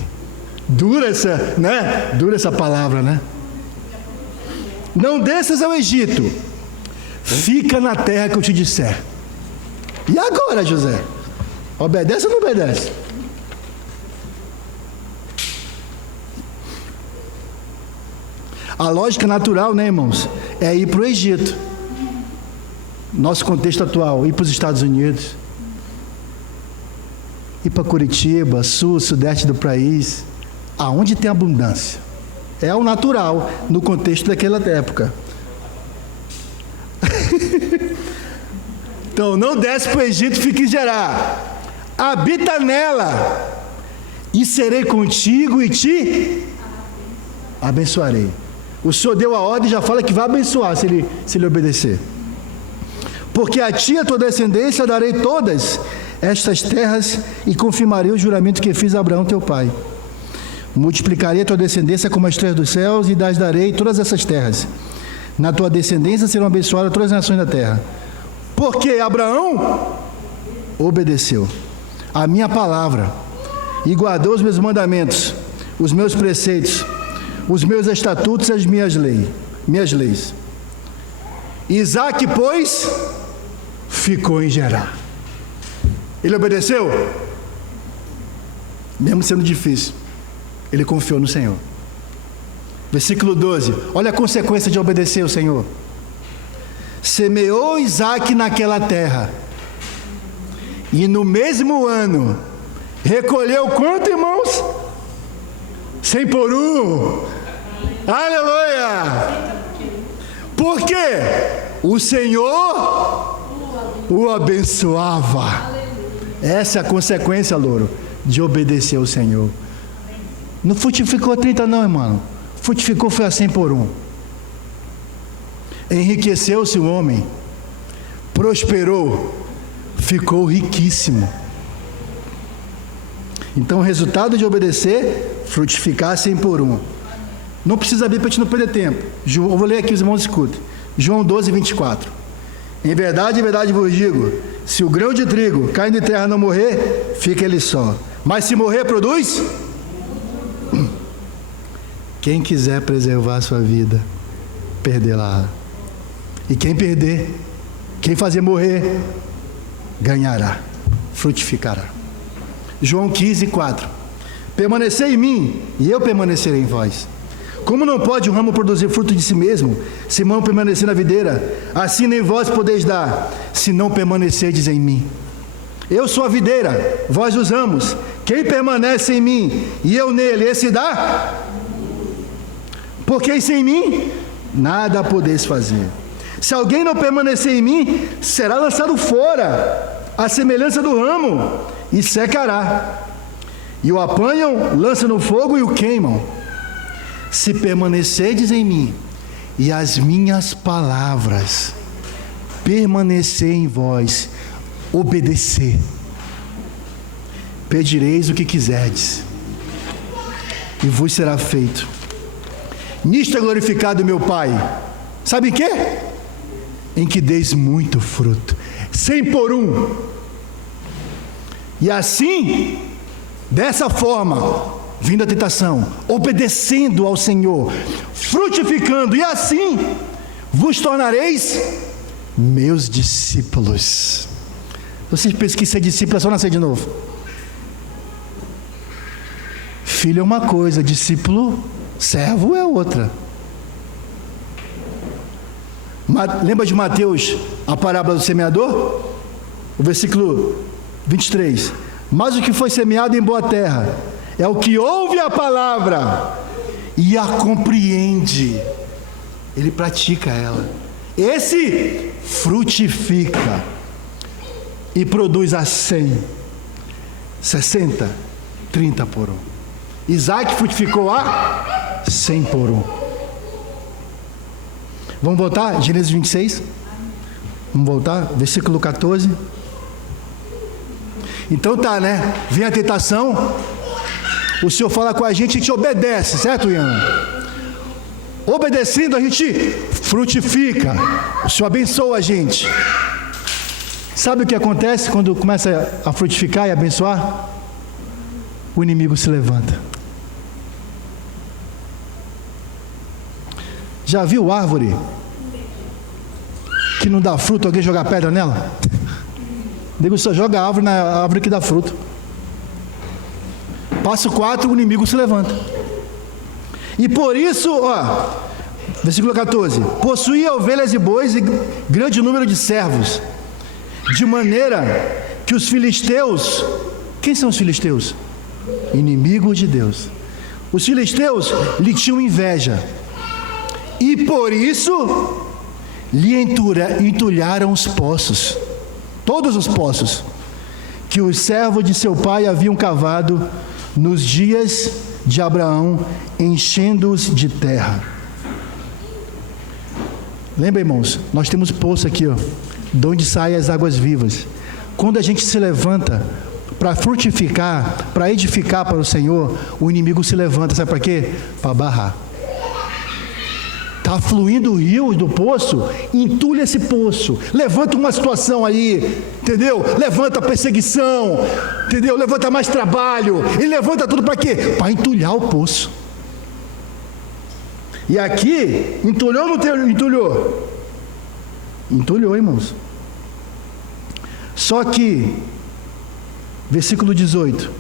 Dura essa palavra, né? Não desças ao Egito, fica na terra que eu te disser. E agora, José? Obedece ou não obedece? A lógica natural, né, irmãos, é ir para o Egito. Nosso contexto atual, ir para os Estados Unidos, ir para Curitiba, sul, sudeste do país, aonde tem abundância. É o natural no contexto daquela época. Então, não desce para o Egito, fica em Gerar. Habita nela, e serei contigo e te abençoarei. O Senhor deu a ordem e já fala que vai abençoar se ele obedecer. Porque a ti e a tua descendência darei todas estas terras e confirmarei o juramento que fiz a Abraão teu pai. Multiplicarei a tua descendência como as estrelas dos céus e das darei todas essas terras. Na tua descendência serão abençoadas todas as nações da terra. Porque Abraão obedeceu a minha palavra e guardou os meus mandamentos, os meus preceitos, os meus estatutos e as minhas leis. Isaque, pois, ficou em Gerar. Ele obedeceu? Mesmo sendo difícil, ele confiou no Senhor. Versículo 12, olha a consequência de obedecer ao Senhor. Semeou Isaque naquela terra, e no mesmo ano, recolheu quanto, irmãos? 100 por 1. Aleluia! Por quê? O Senhor o abençoava. Essa é a consequência, louro, de obedecer ao Senhor. Não frutificou 30 não, irmão. Frutificou foi a 100 por 1. Enriqueceu-se o homem, prosperou, ficou riquíssimo. Então o resultado de obedecer, frutificar 100 por 1. Não precisa abrir para a gente não perder tempo. Eu vou ler aqui, os irmãos escutem. João 12, 24. Em verdade vos digo, se o grão de trigo caindo em terra não morrer, fica ele só. Mas se morrer, produz? Quem quiser preservar a sua vida, perdê-la. E quem perder, quem fazer morrer, ganhará, frutificará. João 15, 4. Permanecei em mim, e eu permanecerei em vós. Como não pode o ramo produzir fruto de si mesmo, se não permanecer na videira, assim nem vós podeis dar, se não permanecerdes em mim. Eu sou a videira, vós os ramos. Quem permanece em mim e eu nele, esse dá? Porque sem mim, nada podeis fazer. Se alguém não permanecer em mim, será lançado fora, à semelhança do ramo, e secará. E o apanham, lançam no fogo e o queimam. Se permanecerdes em mim, e as minhas palavras permanecer em vós, obedecer, pedireis o que quiserdes, e vos será feito. Nisto é glorificado meu Pai. Sabe em quê? Em que deis muito fruto, 100 por 1. E assim, dessa forma, vindo a tentação, obedecendo ao Senhor, frutificando, e assim vos tornareis meus discípulos. Vocês pensam que ser discípulo é só nascer de novo? Filho é uma coisa, discípulo, servo é outra. Lembra de Mateus, a parábola do semeador? O versículo 23. Mas o que foi semeado em boa terra é o que ouve a palavra e a compreende. Ele pratica ela. Esse frutifica e produz a 100, 60, 30 por 1. Isaque frutificou a 100 por 1. Vamos voltar? Gênesis 26. Vamos voltar? Versículo 14. Então tá, né? Vem a tentação. O Senhor fala com a gente obedece, certo, Ian? Obedecendo a gente frutifica. O Senhor abençoa a gente. Sabe o que acontece quando começa a frutificar e abençoar? O inimigo se levanta. Já viu árvore que não dá fruto, alguém jogar pedra nela? Nego só joga a árvore na árvore que dá fruto. Passo 4, o inimigo se levanta. E por isso, versículo 14: possuía ovelhas e bois e grande número de servos, de maneira que os filisteus, quem são os filisteus? Inimigos de Deus. Os filisteus lhe tinham inveja, e por isso lhe entulharam os poços, todos os poços, que os servos de seu pai haviam cavado nos dias de Abraão, enchendo-os de terra. Lembra, irmãos, nós temos poço aqui, ó, de onde saem as águas vivas. Quando a gente se levanta para frutificar, para edificar para o Senhor, o inimigo se levanta, sabe para quê? Para barrar. Está fluindo o rio do poço, entulha esse poço, levanta uma situação aí, entendeu? Levanta a perseguição, entendeu? Levanta mais trabalho, ele levanta tudo para quê? Para entulhar o poço. E aqui, entulhou ou não entulhou? Entulhou, irmãos. Só que, versículo 18,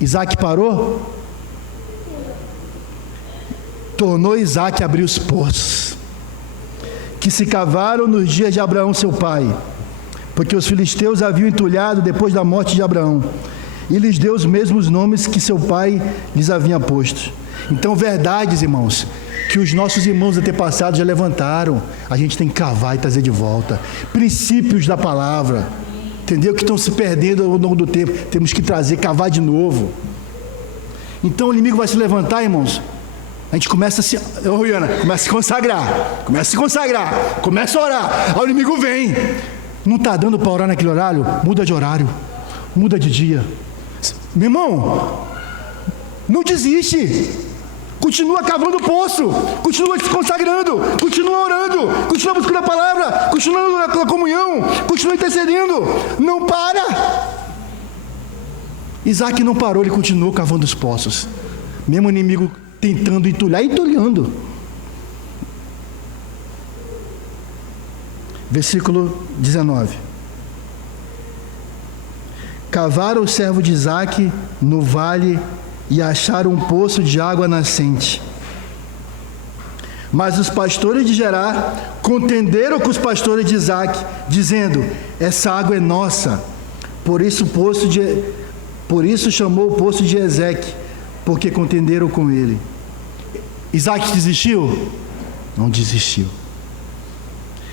Isaac parou? Tornou Isaac a abrir os poços, que se cavaram nos dias de Abraão seu pai, porque os filisteus haviam entulhado depois da morte de Abraão, e lhes deu os mesmos nomes que seu pai lhes havia posto. Então, verdades, irmãos, que os nossos irmãos antepassados já levantaram, a gente tem que cavar e trazer de volta. Princípios da palavra, entendeu? Que estão se perdendo ao longo do tempo, temos que trazer, cavar de novo. Então o inimigo vai se levantar, irmãos. A gente começa a se... Rihanna, começa a se consagrar, começa a orar. Aí o inimigo vem. Não está dando para orar naquele horário? Muda de horário, muda de dia. Meu irmão, não desiste. Continua cavando o poço, continua se consagrando, continua orando, continua buscando a palavra, continua na comunhão, continua intercedendo. Não para. Isaac não parou, ele continuou cavando os poços. Mesmo o inimigo tentando entulhar, entulhando. Versículo 19. Cavaram o servo de Isaac no vale e acharam um poço de água nascente. Mas os pastores de Gerar contenderam com os pastores de Isaac, dizendo: essa água é nossa. Por isso chamou o poço de Ezeque, porque contenderam com ele. Isaac desistiu? Não desistiu.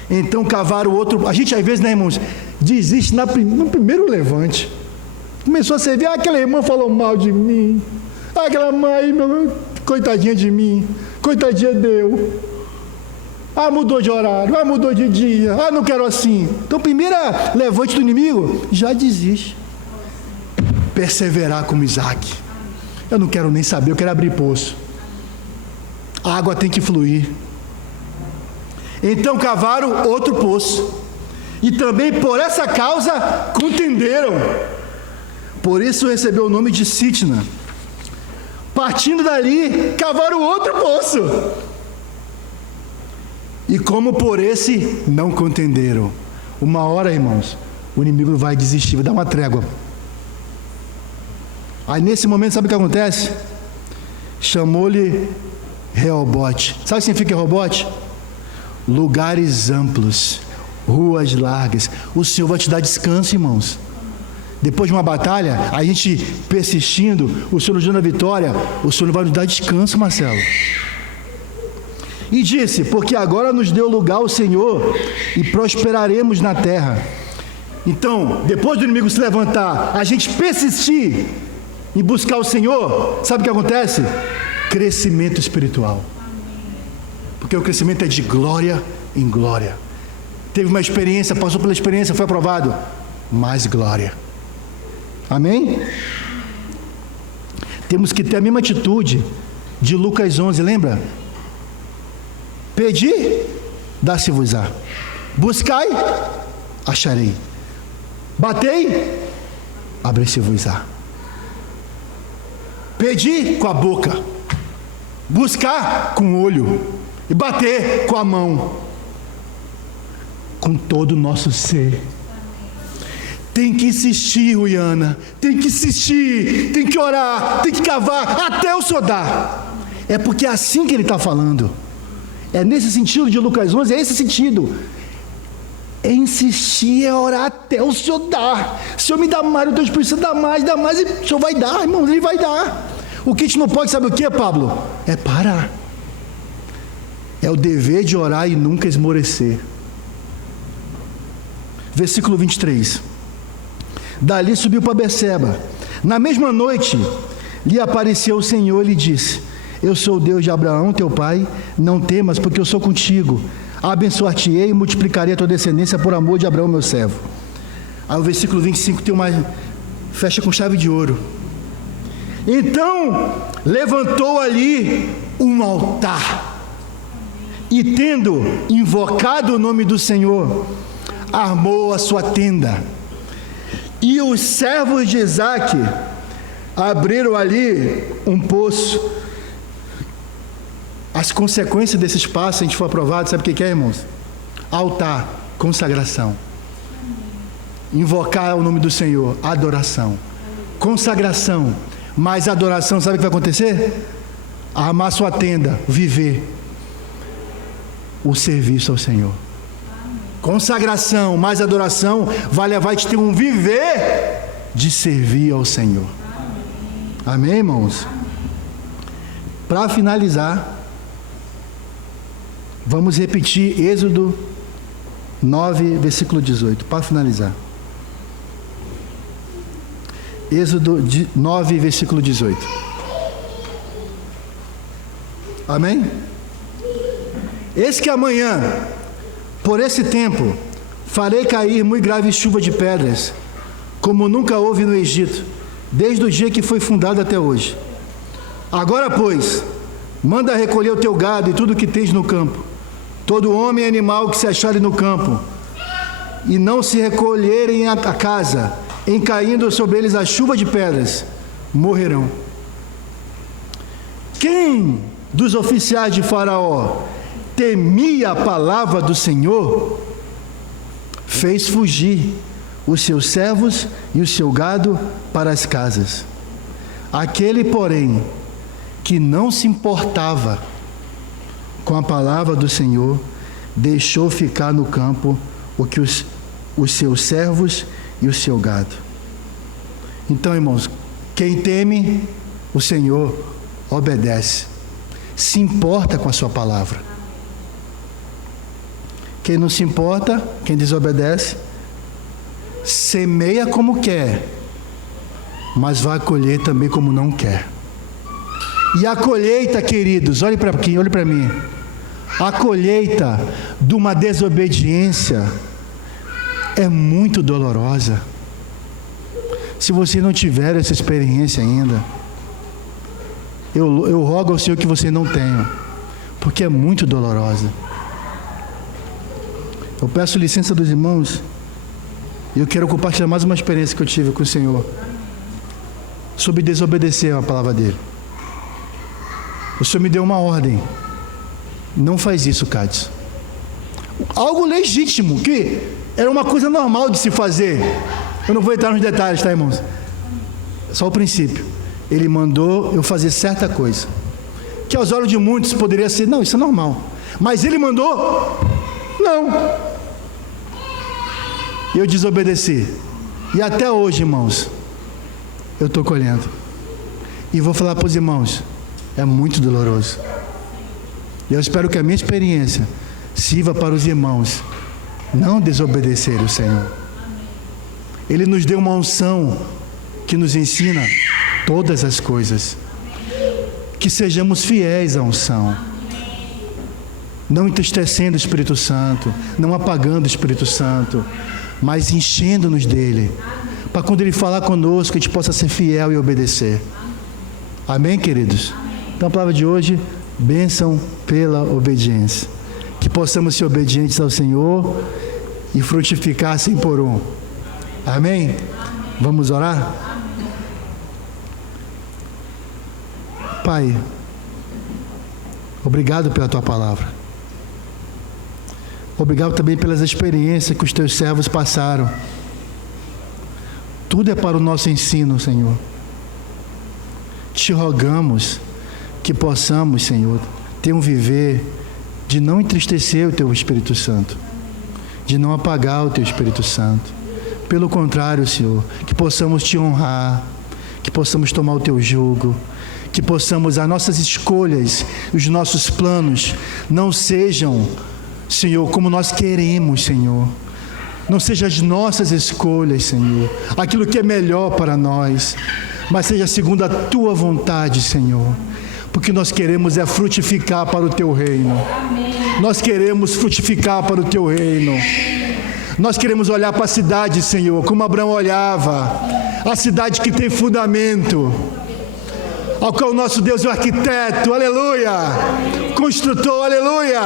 Então cavaram outro. A gente às vezes, né, irmãos, desiste no primeiro levante. Começou a servir, aquela irmã falou mal de mim, aquela mãe, coitadinha de mim, coitadinha deu. Mudou de horário, mudou de dia, não quero assim. Então, primeira levante do inimigo, já desiste. Perseverar como Isaac. Eu não quero nem saber, eu quero abrir poço. A água tem que fluir. Então cavaram outro poço, e também por essa causa contenderam. Por isso recebeu o nome de Sitna. Partindo dali, cavaram outro poço, e como por esse não contenderam. Uma hora, irmãos, o inimigo vai desistir, vai dar uma trégua. Aí nesse momento, sabe o que acontece? Chamou-lhe Reobote. Sabe o que significa Reobote? Lugares amplos, ruas largas. O Senhor vai te dar descanso, irmãos. Depois de uma batalha, a gente persistindo, o Senhor nos dando a vitória, o Senhor vai nos dar descanso, Marcelo. E disse: porque agora nos deu lugar o Senhor, e prosperaremos na terra. Então, depois do inimigo se levantar, a gente persistir em buscar o Senhor, sabe o que acontece? Crescimento espiritual. Porque o crescimento é de glória em glória. Teve uma experiência, passou pela experiência, foi aprovado, mais glória. Amém? Temos que ter a mesma atitude de Lucas 11, lembra? Pedi, dá-se-vos-á. Buscai, acharei. Batei, abre-se-vos-á. Pedi com a boca, buscar com o olho e bater com a mão, com todo o nosso ser. Tem que insistir, Rihanna, tem que insistir, tem que orar, tem que cavar até o Senhor dar. É porque é assim que ele está falando. É nesse sentido de Lucas 11, é esse sentido. É insistir, é orar até o Senhor dar. Senhor, me dá mais, o teu Espírito Santo dá mais, e o Senhor vai dar, irmão, ele vai dar. O que a gente não pode, sabe o que, Pablo? É parar. É o dever de orar e nunca esmorecer. Versículo 23. Dali subiu para Berseba. Na mesma noite, lhe apareceu o Senhor e lhe disse: eu sou o Deus de Abraão, teu pai, não temas, porque eu sou contigo. Abençoar-te-ei e multiplicarei a tua descendência por amor de Abraão, meu servo. Aí o versículo 25 tem fecha com chave de ouro. Então, levantou ali um altar, e tendo invocado o nome do Senhor, armou a sua tenda. E os servos de Isaque abriram ali um poço. As consequências desses passos, se a gente for aprovado, sabe o que é, irmãos? Altar, consagração. Invocar o nome do Senhor, adoração. Consagração, mais adoração, sabe o que vai acontecer? Armar sua tenda, viver o serviço ao Senhor. Consagração, mais adoração, vai levar a te ter um viver de servir ao Senhor. Amém, irmãos? Para finalizar, vamos repetir Êxodo 9, versículo 18, para finalizar. Êxodo 9, versículo 18. Amém? Eis que amanhã, por esse tempo, farei cair muito grave chuva de pedras, como nunca houve no Egito, desde o dia que foi fundado até hoje. Agora, pois, manda recolher o teu gado e tudo o que tens no campo, todo homem e animal que se acharem no campo, e não se recolherem à casa, em caindo sobre eles a chuva de pedras, morrerão. Quem dos oficiais de Faraó temia a palavra do Senhor, fez fugir os seus servos e o seu gado para as casas. Aquele, porém, que não se importava com a palavra do Senhor, deixou ficar no campo o que os seus servos e o seu gado. Então, irmãos, quem teme o Senhor obedece, se importa com a sua palavra. Quem não se importa, quem desobedece, semeia como quer, mas vai colher também como não quer. E a colheita, queridos, olhe para aqui, olhe para mim. A colheita de uma desobediência é muito dolorosa. Se você não tiver essa experiência ainda, eu rogo ao Senhor que você não tenha, porque é muito dolorosa. Eu peço licença dos irmãos, e eu quero compartilhar mais uma experiência que eu tive com o Senhor, sobre desobedecer a palavra dEle. O Senhor me deu uma ordem: não faz isso, Cádiz. Algo legítimo, que era uma coisa normal de se fazer. Eu não vou entrar nos detalhes, tá, irmãos? Só o princípio. Ele mandou eu fazer certa coisa, que aos olhos de muitos poderia ser, não, isso é normal. Mas Ele mandou, não. Eu desobedeci. E até hoje, irmãos, eu estou colhendo. E vou falar para os irmãos, é muito doloroso. E eu espero que a minha experiência sirva para os irmãos não desobedecer o Senhor. Ele nos deu uma unção que nos ensina todas as coisas. Que sejamos fiéis à unção, não entristecendo o Espírito Santo, não apagando o Espírito Santo, mas enchendo-nos dele, para quando Ele falar conosco, a gente possa ser fiel e obedecer. Amém, queridos? Então a palavra de hoje, bênção pela obediência. Que possamos ser obedientes ao Senhor e frutificar 100 por 1. Amém? Vamos orar? Pai, obrigado pela Tua palavra. Obrigado também pelas experiências que os Teus servos passaram. Tudo é para o nosso ensino, Senhor. Te rogamos que possamos, Senhor, ter um viver de não entristecer o Teu Espírito Santo, de não apagar o Teu Espírito Santo. Pelo contrário, Senhor, que possamos Te honrar, que possamos tomar o Teu jugo, que possamos, as nossas escolhas, os nossos planos, não sejam, Senhor, como nós queremos, Senhor. Não sejam as nossas escolhas, Senhor, aquilo que é melhor para nós, mas seja segundo a Tua vontade, Senhor. Porque nós queremos é frutificar para o Teu reino. Amém. Nós queremos frutificar para o Teu reino. Nós queremos olhar para a cidade, Senhor, como Abraão olhava, a cidade que tem fundamento, ao qual o nosso Deus é o arquiteto, aleluia, construtor, aleluia.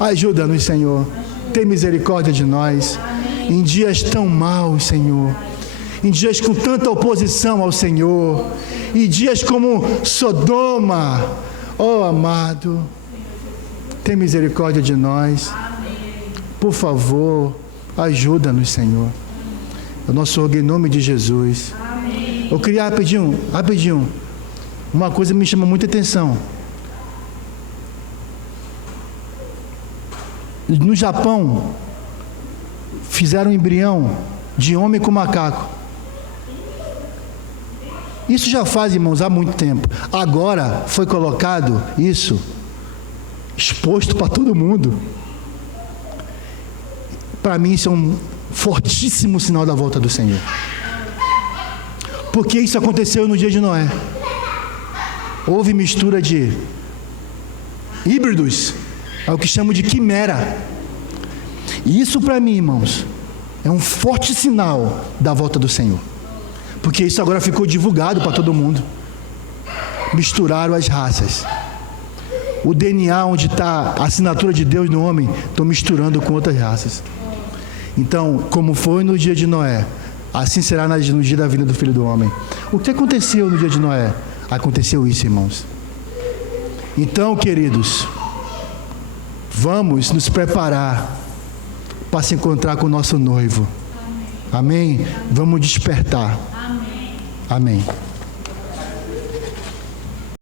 Ajuda-nos, Senhor, tem misericórdia de nós, em dias tão maus, Senhor, em dias com tanta oposição ao Senhor, em dias como Sodoma, ó amado, tem misericórdia de nós, por favor, ajuda-nos, Senhor. O nosso rogo em nome de Jesus. Amém. Eu queria rapidinho, uma coisa me chama muita atenção. No Japão, fizeram um embrião de homem com macaco. Isso já faz, irmãos, há muito tempo. Agora foi colocado isso, exposto para todo mundo. Para mim isso é um fortíssimo sinal da volta do Senhor. Porque isso aconteceu no dia de Noé. Houve mistura de híbridos, é o que chamo de quimera. E isso para mim, irmãos, é um forte sinal da volta do Senhor. Porque isso agora ficou divulgado para todo mundo. Misturaram as raças. O DNA onde está a assinatura de Deus no homem, estão misturando com outras raças. Então, como foi no dia de Noé, assim será no dia da vinda do Filho do Homem. O que aconteceu no dia de Noé? Aconteceu isso, irmãos. Então, queridos, vamos nos preparar para se encontrar com o nosso noivo. Amém? Vamos despertar. Amém.